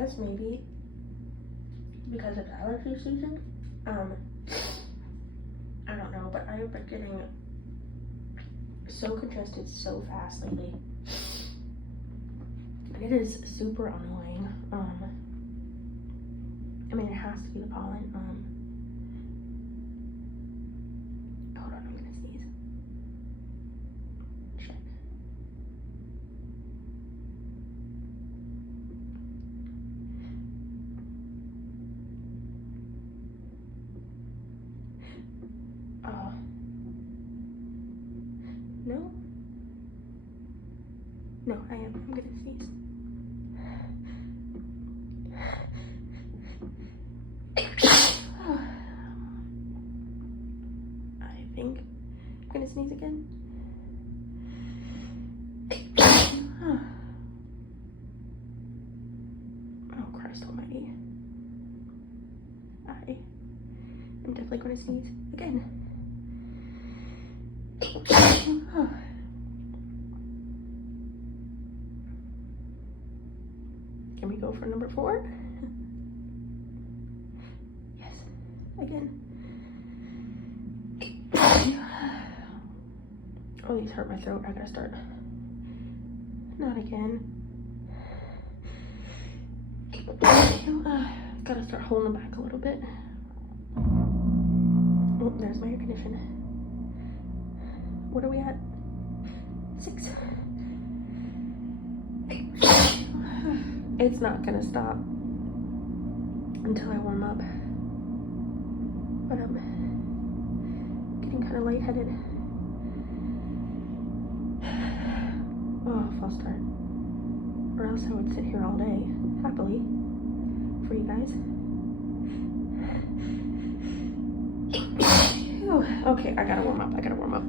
guess maybe because it's allergy season. I don't know, but I've been getting so congested so fast lately. And it is super annoying. I mean, it has to be the pollen. Hold on, I'm gonna sneeze. Check. No? No, I'm gonna sneeze. I think I'm gonna sneeze again. Oh, Christ almighty. I am definitely gonna sneeze again. Can we go for number 4? Yes, again. Oh, these hurt my throat. I gotta start. Not again. Gotta start holding them back a little bit. Oh, there's my air conditioner. What are we at? 6. It's not gonna stop until I warm up. But I'm getting kind of lightheaded. Oh, false start. Or else I would sit here all day, happily, for you guys. Whew. Okay, I gotta warm up.